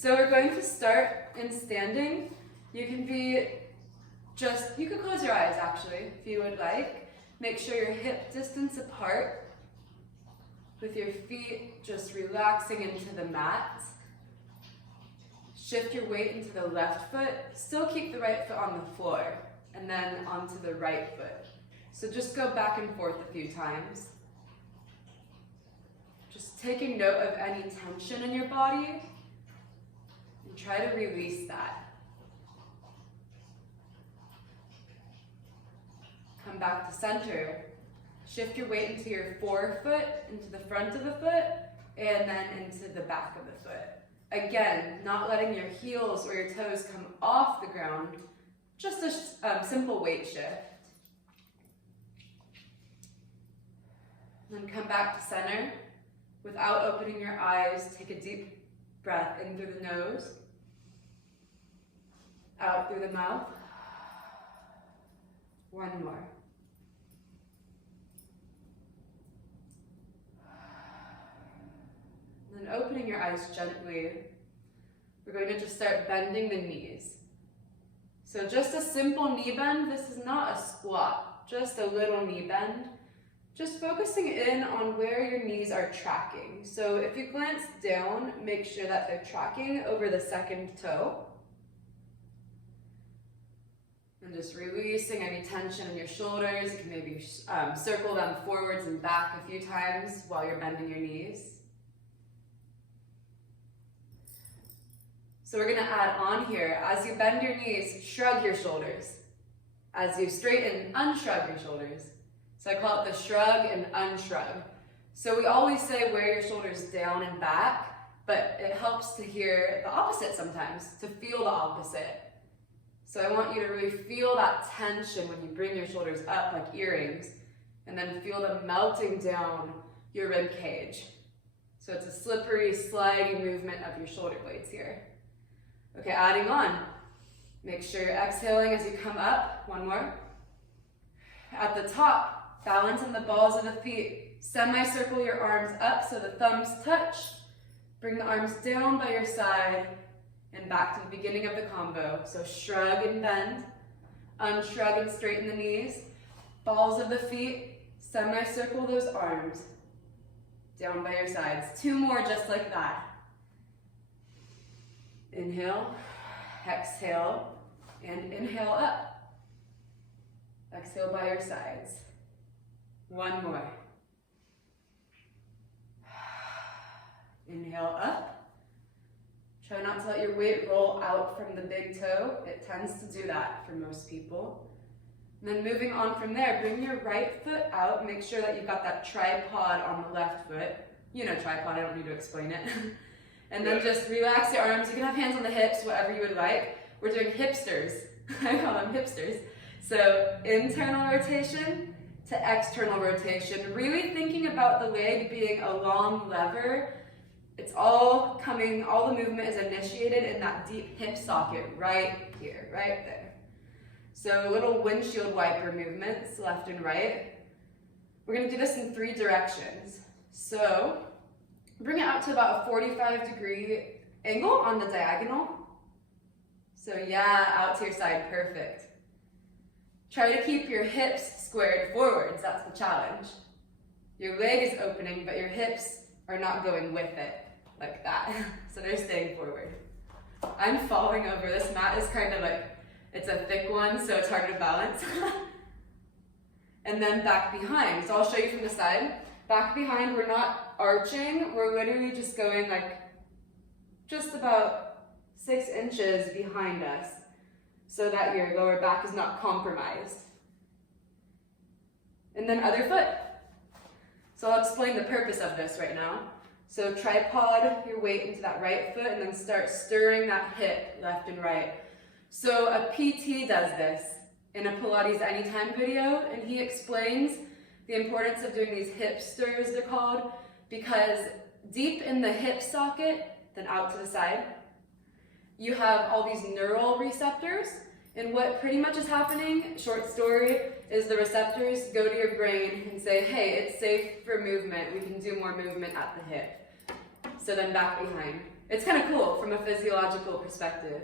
So we're going to start in standing. You could close your eyes actually, if you would like. Make sure you're hip distance apart, with your feet just relaxing into the mat. Shift your weight into the left foot. Still keep the right foot on the floor, and then onto the right foot. So just go back and forth a few times. Just taking note of any tension in your body, and try to release that. Come back to center. Shift your weight into your forefoot, into the front of the foot, and then into the back of the foot. Again, not letting your heels or your toes come off the ground, just a simple weight shift. Then come back to center. Without opening your eyes, take a deep breath in through the nose, out through the mouth. One more. Then opening your eyes gently, we're going to just start bending the knees. So just a simple knee bend. This is not a squat, just a little knee bend. Just focusing in on where your knees are tracking. So if you glance down, make sure that they're tracking over the second toe. And just releasing any tension in your shoulders. You can maybe circle them forwards and back a few times while you're bending your knees. So we're going to add on here, as you bend your knees, shrug your shoulders. As you straighten, unshrug your shoulders. So I call it the shrug and unshrug. So we always say wear your shoulders down and back, but it helps to hear the opposite sometimes, to feel the opposite. So I want you to really feel that tension when you bring your shoulders up like earrings, and then feel them melting down your rib cage. So it's a slippery, sliding movement of your shoulder blades here. Okay, adding on. Make sure you're exhaling as you come up. One more. At the top, balance on the balls of the feet. Semicircle your arms up so the thumbs touch. Bring the arms down by your side and back to the beginning of the combo. So shrug and bend. Unshrug and straighten the knees. Balls of the feet. Semicircle those arms. Down by your sides. Two more just like that. Inhale, exhale, and inhale up. Exhale by your sides. One more. Inhale up. Try not to let your weight roll out from the big toe. It tends to do that for most people. And then moving on from there, bring your right foot out. Make sure that you've got that tripod on the left foot. You know tripod, I don't need to explain it. And then just relax your arms. You can have hands on the hips, whatever you would like. We're doing hipsters. I call them hipsters. So internal rotation to external rotation. Really thinking about the leg being a long lever. It's all coming, all the movement is initiated in that deep hip socket right here, right there. So little windshield wiper movements, left and right. We're going to do this in 3 directions. So bring it out to about a 45-degree angle on the diagonal. So yeah, out to your side, perfect. Try to keep your hips squared forwards, that's the challenge. Your leg is opening, but your hips are not going with it, like that. So they're staying forward. I'm falling over. This mat is kind of like, it's a thick one, so it's hard to balance. And then back behind. So I'll show you from the side. Back behind, we're not arching, we're literally just going like just about 6 inches behind us so that your lower back is not compromised. And then other foot. So I'll explain the purpose of this right now. So tripod your weight into that right foot and then start stirring that hip left and right. So a PT does this in a Pilates Anytime video, and he explains the importance of doing these hip stirs, they're called, because deep in the hip socket, then out to the side, you have all these neural receptors, and what pretty much is happening, short story, is the receptors go to your brain and say, hey, it's safe for movement, we can do more movement at the hip. So then back behind. It's kind of cool from a physiological perspective.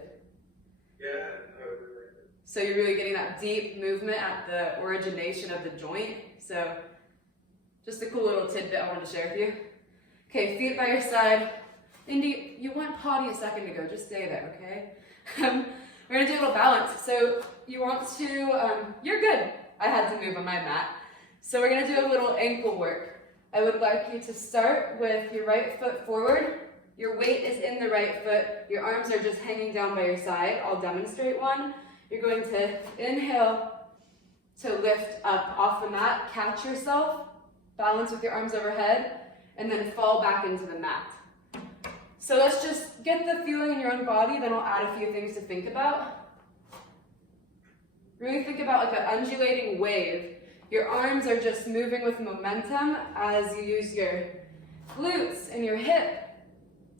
Yeah. So you're really getting that deep movement at the origination of the joint. So just a cool little tidbit I wanted to share with you. Okay, feet by your side. Indy, you went potty a second ago. Just stay there, okay? We're going to do a little balance. So you want to, you're good. I had to move on my mat. So we're going to do a little ankle work. I would like you to start with your right foot forward. Your weight is in the right foot. Your arms are just hanging down by your side. I'll demonstrate one. You're going to inhale to lift up off the mat, catch yourself, balance with your arms overhead, and then fall back into the mat. So let's just get the feeling in your own body, then I'll add a few things to think about. Really think about like an undulating wave. Your arms are just moving with momentum as you use your glutes and your hip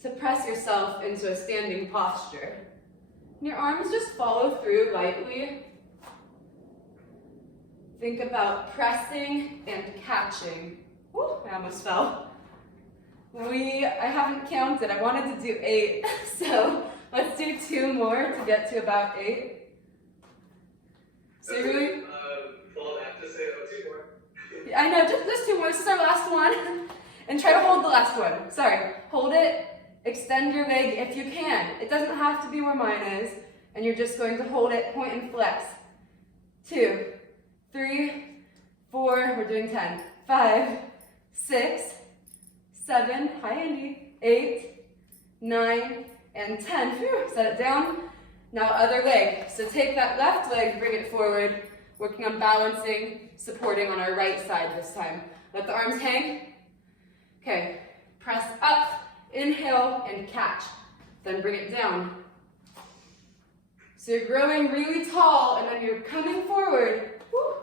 to press yourself into a standing posture. And your arms just follow through lightly. Think about pressing and catching. Woo, I almost fell. I haven't counted. I wanted to do 8, so let's do 2 more to get to about 8. So really, fall back to say 2 more. I know, just 2 more. This is our last one, and try to hold the last one. Sorry, hold it. Extend your leg if you can. It doesn't have to be where mine is, and you're just going to hold it, point and flex. 2, 3, 4. We're doing 10. 5, 6. 7, hi Andy, 8, 9, and 10. Phew, set it down. Now other leg. So take that left leg, bring it forward, working on balancing, supporting on our right side this time. Let the arms hang. Okay, press up, inhale, and catch. Then bring it down. So you're growing really tall, and then you're coming forward, whoo,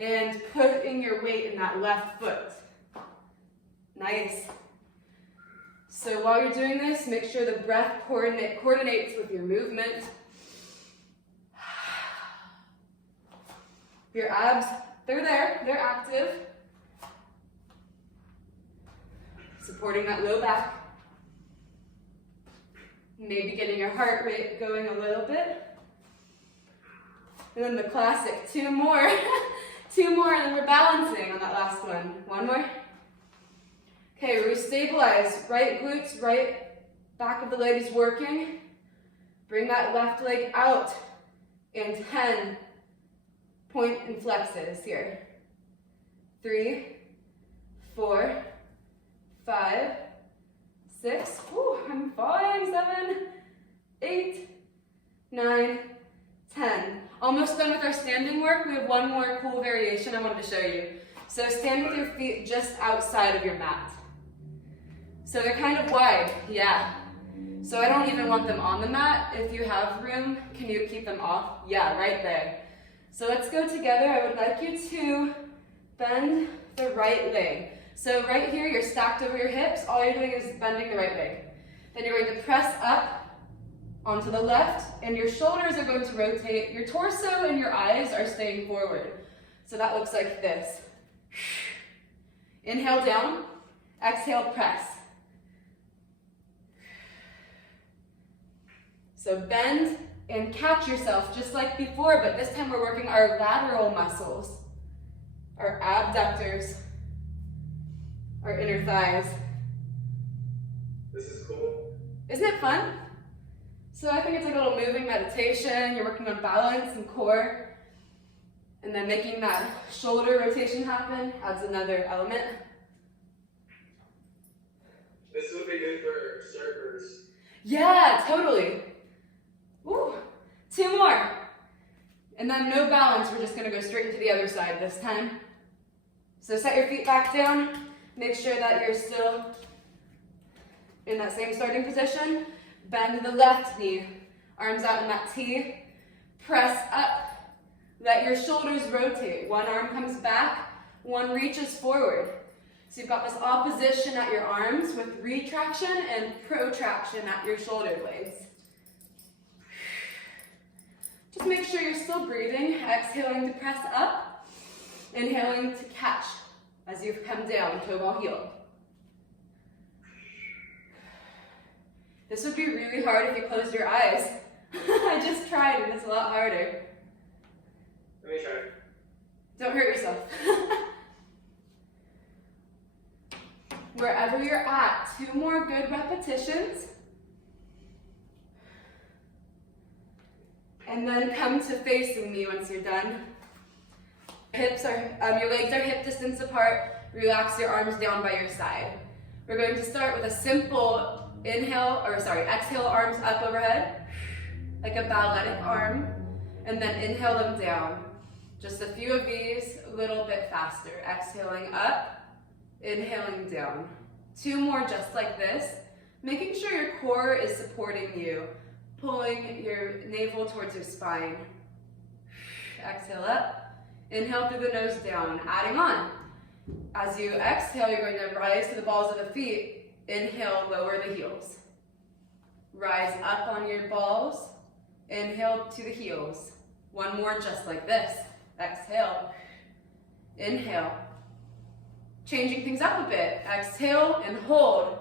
and putting your weight in that left foot. Nice. So while you're doing this, make sure the breath coordinates with your movement. Your abs, they're there, they're active. Supporting that low back. Maybe getting your heart rate going a little bit. And then the classic, 2 more. 2 more, and then we're balancing on that last one. 1 more. Okay, restabilize. Right glutes, right back of the leg is working. Bring that left leg out. And 10 point and flexes here. 3, 4, 5, 6. Whew, I'm falling. 7, 8, 9, 10. Almost done with our standing work. We have 1 more cool variation I wanted to show you. So stand with your feet just outside of your mat. So they're kind of wide, yeah. So I don't even want them on the mat. If you have room, can you keep them off? Yeah, right there. So let's go together. I would like you to bend the right leg. So right here, you're stacked over your hips. All you're doing is bending the right leg. Then you're going to press up onto the left, and your shoulders are going to rotate. Your torso and your eyes are staying forward. So that looks like this. Inhale down, exhale, press. So bend and catch yourself just like before, but this time we're working our lateral muscles, our abductors, our inner thighs. This is cool. Isn't it fun? So I think it's like a little moving meditation. You're working on balance and core, and then making that shoulder rotation happen adds another element. This would be good for surfers. Yeah, totally. Ooh, 2 more. And then no balance, we're just gonna go straight into the other side this time. So set your feet back down. Make sure that you're still in that same starting position. Bend the left knee, arms out in that T. Press up. Let your shoulders rotate. 1 arm comes back, 1 reaches forward. So you've got this opposition at your arms with retraction and protraction at your shoulder blades. Just make sure you're still breathing, exhaling to press up, inhaling to catch as you've come down, toe ball heel. This would be really hard if you closed your eyes. I just tried and it's a lot harder. Let me try. Don't hurt yourself. Wherever you're at, 2 more good repetitions. And then come to facing me once you're done. Your legs are hip distance apart. Relax your arms down by your side. We're going to start with a simple exhale arms up overhead, like a balletic arm, and then inhale them down. Just a few of these, a little bit faster. Exhaling up, inhaling down. 2 more just like this, making sure your core is supporting you, pulling your navel towards your spine. Exhale up. Inhale through the nose down, adding on. As you exhale, you're going to rise to the balls of the feet. Inhale, lower the heels. Rise up on your balls. Inhale to the heels. 1 more just like this. Exhale. Inhale. Changing things up a bit. Exhale and hold.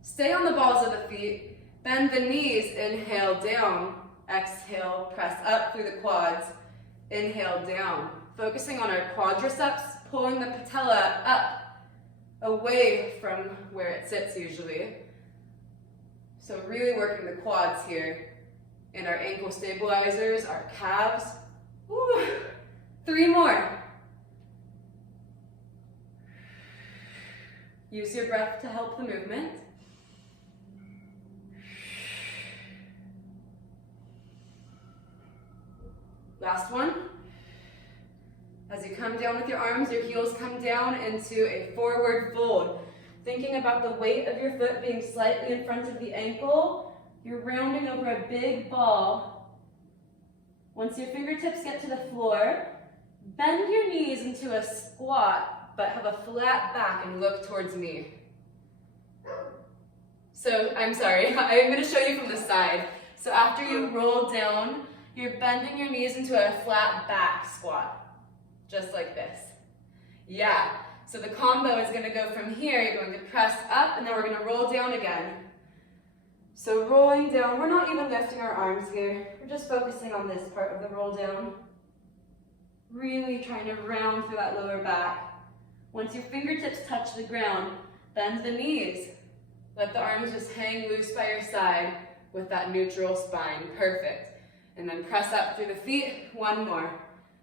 Stay on the balls of the feet. Bend the knees. Inhale down. Exhale, press up through the quads. Inhale down. Focusing on our quadriceps, pulling the patella up, away from where it sits usually. So really working the quads here. And our ankle stabilizers, our calves. Woo. 3 more. Use your breath to help the movement. Last one. As you come down with your arms, your heels come down into a forward fold. Thinking about the weight of your foot being slightly in front of the ankle, you're rounding over a big ball. Once your fingertips get to the floor, bend your knees into a squat, but have a flat back and look towards me. So, I'm sorry, I'm going to show you from the side. So after you roll down, you're bending your knees into a flat back squat. Just like this. Yeah, so the combo is going to go from here, you're going to press up, and then we're going to roll down again. So rolling down, we're not even lifting our arms here, we're just focusing on this part of the roll down. Really trying to round through that lower back. Once your fingertips touch the ground, bend the knees. Let the arms just hang loose by your side with that neutral spine, perfect. And then press up through the feet, 1 more.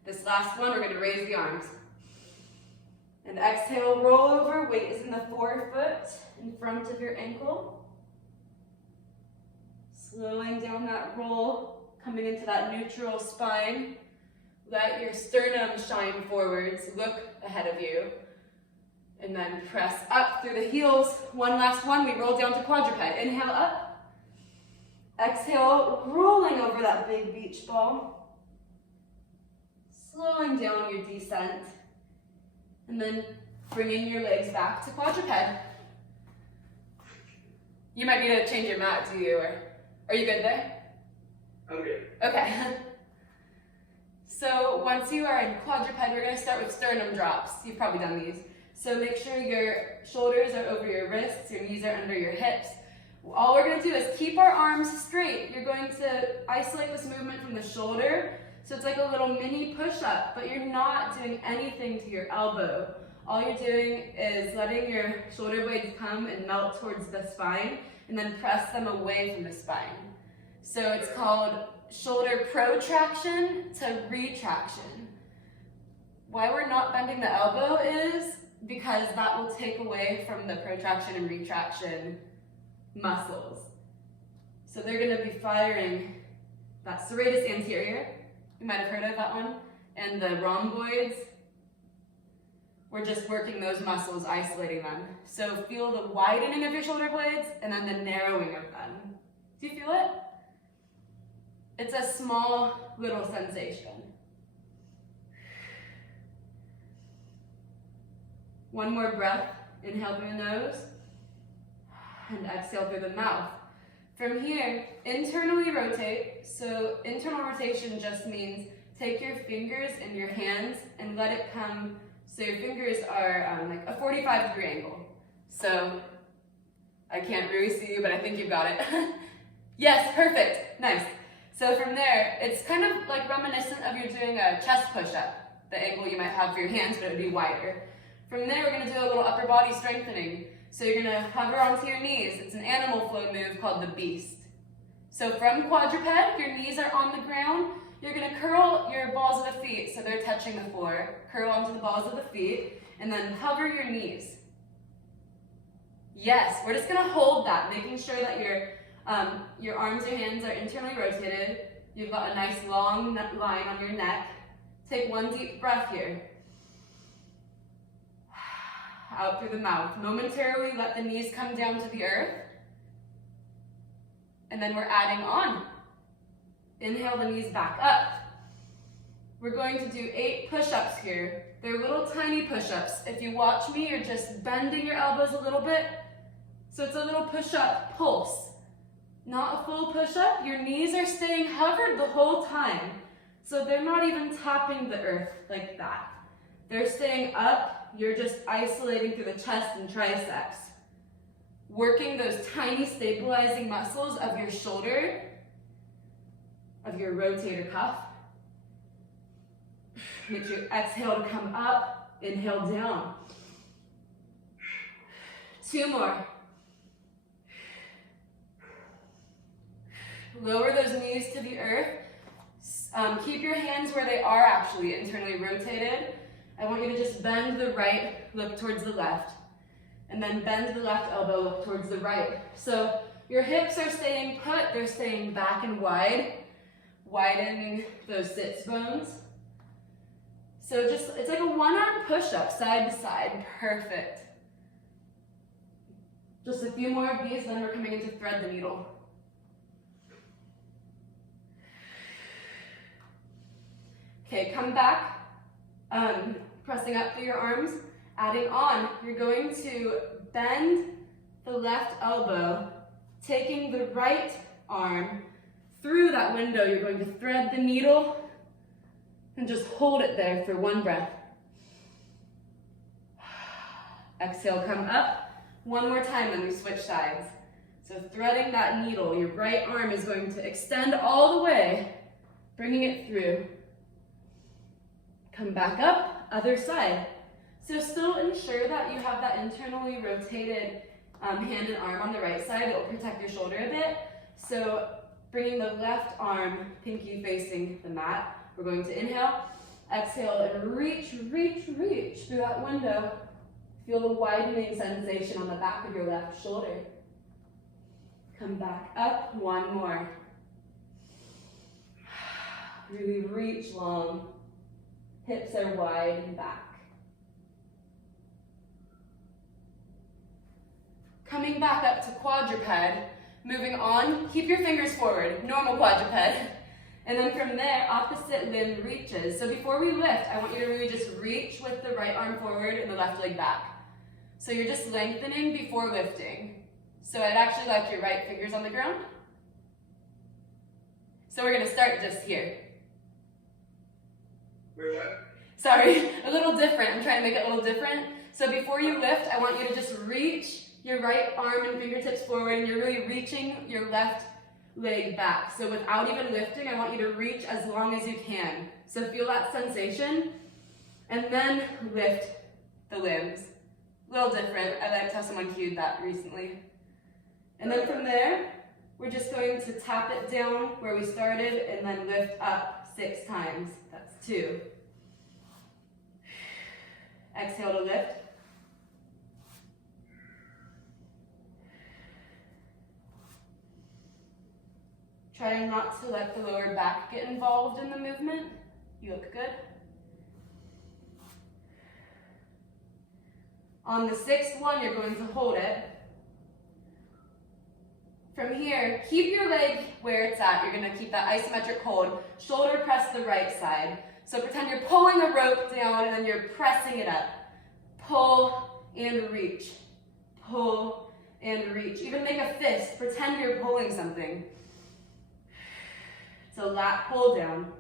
This last one, we're going to raise the arms. And exhale, roll over. Weight is in the forefoot in front of your ankle. Slowing down that roll, coming into that neutral spine. Let your sternum shine forwards. Look ahead of you. And then press up through the heels. 1 last one. We roll down to quadruped. Inhale up. Exhale, rolling over that big beach ball. Slowing down your descent, and then bringing your legs back to quadruped. You might need to change your mat, do you? Or are you good there? I'm good. Okay. So once you are in quadruped, we're going to start with sternum drops. You've probably done these. So make sure your shoulders are over your wrists, your knees are under your hips. All we're going to do is keep our arms straight. You're going to isolate this movement from the shoulder. So it's like a little mini push-up, but you're not doing anything to your elbow. All you're doing is letting your shoulder blades come and melt towards the spine, and then press them away from the spine. So it's called shoulder protraction to retraction. Why we're not bending the elbow is because that will take away from the protraction and retraction muscles. So they're going to be firing that serratus anterior. You might have heard of that one. And the rhomboids, we're just working those muscles, isolating them. So feel the widening of your shoulder blades and then the narrowing of them. Do you feel it? It's a small little sensation. 1 more breath. Inhale through the nose and exhale through the mouth. From here, internally rotate. So internal rotation just means take your fingers in your hands and let it come, so your fingers are like a 45-degree angle. So I can't really see you, but I think you've got it. Yes, perfect, nice. So from there, it's kind of like reminiscent of you doing a chest push-up, the angle you might have for your hands, but it would be wider. From there, we're gonna do a little upper body strengthening. So you're gonna hover onto your knees. It's an animal flow move called the beast. So from quadruped, your knees are on the ground. You're gonna curl your balls of the feet so they're touching the floor. Curl onto the balls of the feet, and then hover your knees. Yes, we're just gonna hold that, making sure that your arms, your hands are internally rotated. You've got a nice long line on your neck. Take one deep breath here. Out through the mouth. Momentarily let the knees come down to the earth. And then we're adding on. Inhale the knees back up. We're going to do 8 push-ups here. They're little tiny push-ups. If you watch me, you're just bending your elbows a little bit. So it's a little push-up pulse. Not a full push-up. Your knees are staying hovered the whole time. So they're not even tapping the earth like that. They're staying up. You're just isolating through the chest and triceps. Working those tiny stabilizing muscles of your shoulder, of your rotator cuff. Make sure you exhale to come up, inhale down. 2 more. Lower those knees to the earth. Keep your hands where they are actually, internally rotated. I want you to just bend the right, look towards the left. And then bend the left elbow, look towards the right. So your hips are staying put, they're staying back and wide, widening those sits bones. So just, it's like a 1-arm push-up, side to side, perfect. Just a few more of these, then we're coming into thread the needle. Okay, come back, pressing up through your arms, adding on. You're going to bend the left elbow, taking the right arm through that window. You're going to thread the needle and just hold it there for 1 breath. Exhale, come up. 1 more time, then we switch sides. So threading that needle, your right arm is going to extend all the way, bringing it through. Come back up, other side. So still ensure that you have that internally rotated hand and arm on the right side. It will protect your shoulder a bit. So bringing the left arm, pinky facing the mat. We're going to inhale, exhale, and reach, reach, reach through that window. Feel the widening sensation on the back of your left shoulder. Come back up, 1 more. Really reach long. Hips are wide and back. Coming back up to quadruped, moving on, keep your fingers forward, normal quadruped. And then from there, opposite limb reaches. So before we lift, I want you to really just reach with the right arm forward and the left leg back. So you're just lengthening before lifting. So I'd actually like your right fingers on the ground. So we're gonna start just here. Wait, what? Sorry, a little different. I'm trying to make it a little different. So before you lift, I want you to just reach your right arm and fingertips forward, and you're really reaching your left leg back. So without even lifting, I want you to reach as long as you can. So feel that sensation, and then lift the limbs. A little different. I liked how someone cued that recently. And then from there, we're just going to tap it down where we started, and then lift up 6 times. That's 2. Exhale to lift. Try not to let the lower back get involved in the movement. You look good. On the 6th one, you're going to hold it. From here, keep your leg where it's at. You're going to keep that isometric hold. Shoulder press the right side. So pretend you're pulling a rope down and then you're pressing it up. Pull and reach. Pull and reach. Even make a fist. Pretend you're pulling something. So lat pull down.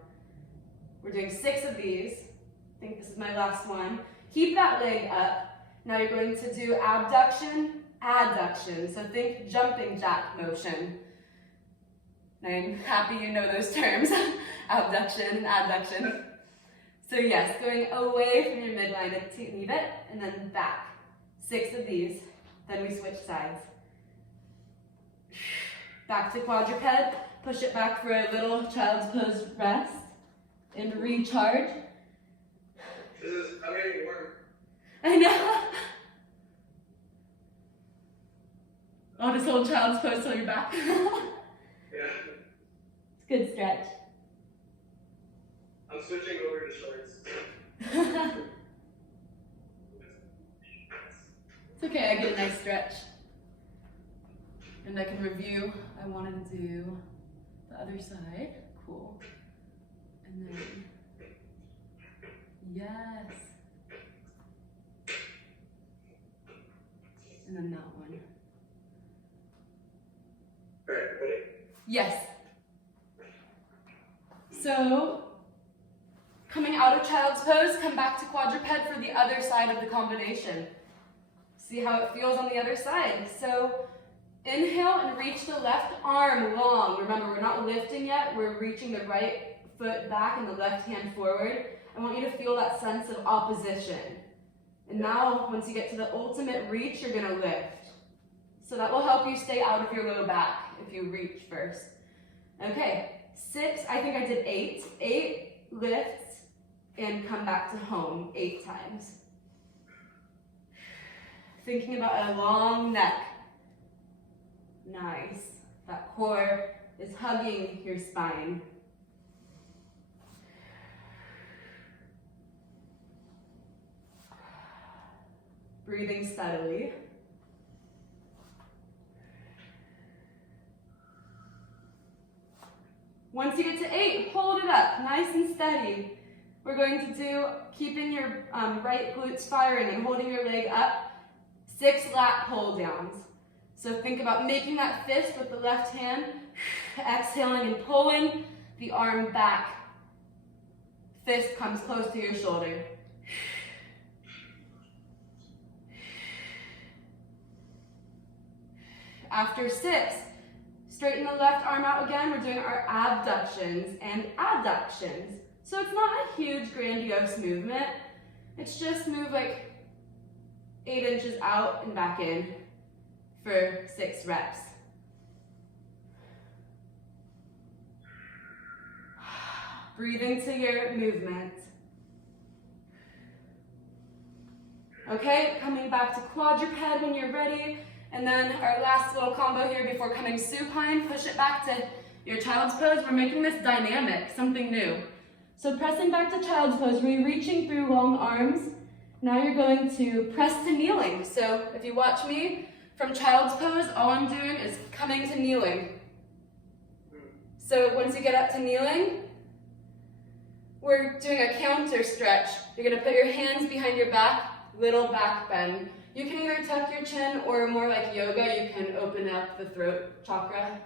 We're doing 6 of these. I think this is my last one. Keep that leg up. Now you're going to do abduction, adduction. So think jumping jack motion. And I'm happy you know those terms, abduction and adduction. So yes, going away from your midline to leave it, and then back. 6 of these, then we switch sides. Back to quadruped, push it back for a little child's pose rest, and recharge. I'm getting warm. I know. I'll just hold child's pose till you're back. Yeah. It's a good stretch. I'm switching over to shorts. It's okay, I get a nice stretch. And I can review. I wanted to do the other side. Cool. And then, yes. And then that one. Alright, ready? Yes. So, coming out of child's pose, come back to quadruped for the other side of the combination. See how it feels on the other side. So, inhale and reach the left arm long. Remember, we're not lifting yet. We're reaching the right foot back and the left hand forward. I want you to feel that sense of opposition. And now, once you get to the ultimate reach, you're going to lift. So that will help you stay out of your low back if you reach first. Okay, 6, I think I did 8. 8 lifts and come back to home 8 times. Thinking about a long neck. Nice. That core is hugging your spine. Breathing steadily. Once you get to 8, hold it up, nice and steady. We're going to do, keeping your right glutes firing and holding your leg up, 6 lat pull downs. So think about making that fist with the left hand, exhaling and pulling the arm back. Fist comes close to your shoulder. After 6, straighten the left arm out again. We're doing our abductions and adductions. So it's not a huge, grandiose movement. It's just move like 8 inches out and back in for 6 reps. Breathe into your movement. Okay, coming back to quadruped when you're ready. And then our last little combo here before coming supine, push it back to your child's pose. We're making this dynamic, something new. So pressing back to child's pose, we're reaching through long arms. Now you're going to press to kneeling. So if you watch me from child's pose, all I'm doing is coming to kneeling. So once you get up to kneeling, we're doing a counter stretch. You're gonna put your hands behind your back, little back bend. You can either tuck your chin or more like yoga, you can open up the throat chakra,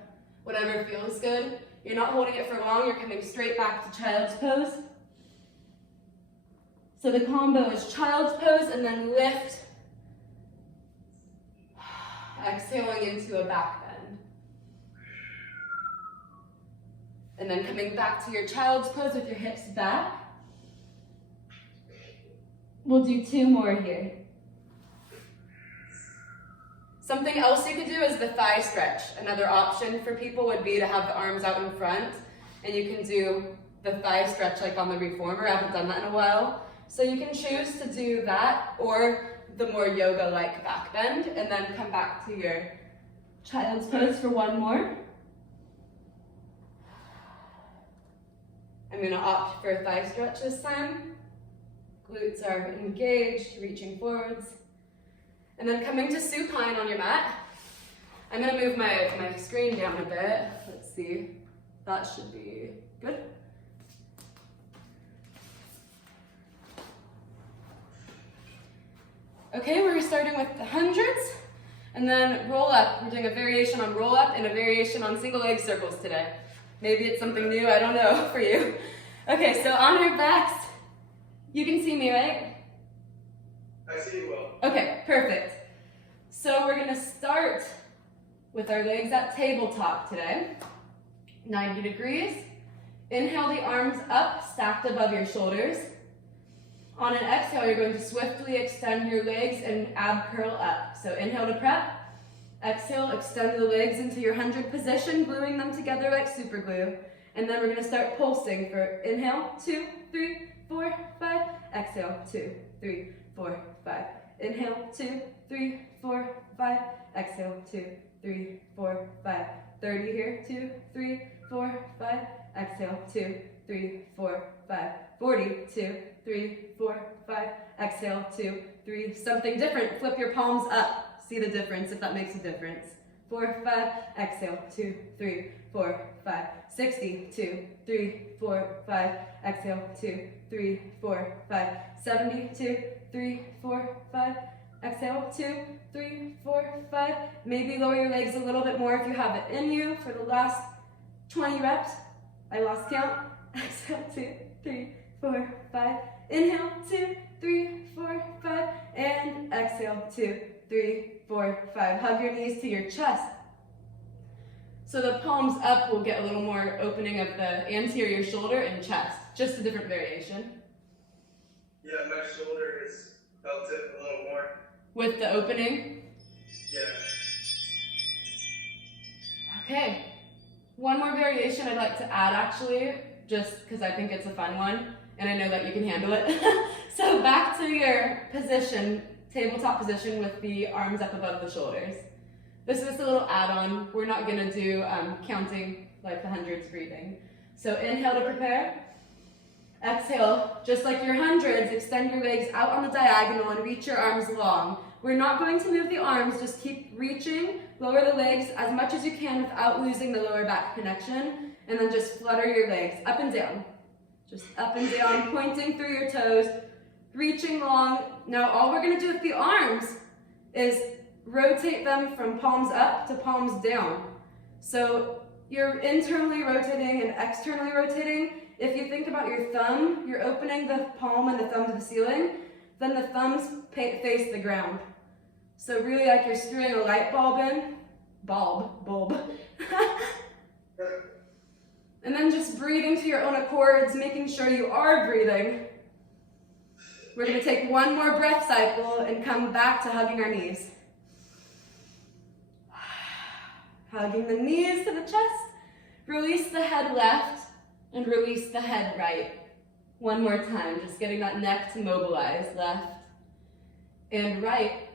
whatever feels good. You're not holding it for long, you're coming straight back to child's pose. So the combo is child's pose and then lift, exhaling into a back bend. And then coming back to your child's pose with your hips back. We'll do 2 more here. Something else you could do is the thigh stretch. Another option for people would be to have the arms out in front, and you can do the thigh stretch like on the reformer. I haven't done that in a while. So you can choose to do that or the more yoga-like back bend, and then come back to your child's pose for 1 more. I'm gonna opt for a thigh stretch this time. Glutes are engaged, reaching forwards. And then coming to supine on your mat. I'm gonna move my screen down a bit. Let's see, that should be good. Okay, we're starting with the hundreds, and then roll up. We're doing a variation on roll up and a variation on single leg circles today. Maybe it's something new, I don't know, for you. Okay, so on our backs, you can see me, right? I see you well. Okay, perfect. So we're gonna start with our legs at tabletop today. 90 degrees. Inhale the arms up, stacked above your shoulders. On an exhale, you're going to swiftly extend your legs and ab curl up. So inhale to prep. Exhale, extend the legs into your 100 position, gluing them together like super glue. And then we're gonna start pulsing for inhale, 2, 3, 4, 5. Exhale, 2, 3, 4, 5. Inhale, 2, 3, 4, 5. Exhale, 2, 3, 4, 5. 30 here, 2, 3, 4, 5. Exhale, 2, 3, 4, 5. 40, 2, 3, 4, 5. Exhale, 2, 3. Something different. Flip your palms up. See the difference if that makes a difference. 4, 5. Exhale, 2, 3, 4, 5. 60, 2, 3, 4, 5. Exhale, 2, 3, 4, 5. 70, 2, 3, 4, 5. Exhale, 2, 3, 4, 5. Maybe lower your legs a little bit more if you have it in you for the last 20 reps. I lost count. Exhale, 2, 3, 4, 5. Inhale, 2, 3, 4, 5. And exhale, 2, 3, 4, 5. Hug your knees to your chest. So the palms up will get a little more opening of the anterior shoulder and chest. Just a different variation. Yeah, my shoulder is felt it a little more. With the opening? Yeah. Okay. One more variation I'd like to add actually, just because I think it's a fun one, and I know that you can handle it. So back to your position, tabletop position with the arms up above the shoulders. This is a little add-on. We're not gonna do counting like the hundreds breathing. So inhale to prepare. Exhale, just like your hundreds, extend your legs out on the diagonal and reach your arms long. We're not going to move the arms, just keep reaching, lower the legs as much as you can without losing the lower back connection, and then just flutter your legs up and down. Just up and down, pointing through your toes, reaching long. Now all we're gonna do with the arms is rotate them from palms up to palms down. So you're internally rotating and externally rotating. If you think about your thumb, you're opening the palm and the thumb to the ceiling, then the thumbs face the ground. So really like you're screwing a light bulb in, bulb. And then just breathing to your own accords, making sure you are breathing. We're gonna take one more breath cycle and come back to hugging our knees. Hugging the knees to the chest, release the head left, and release the head right. One more time, just getting that neck to mobilize, left and right.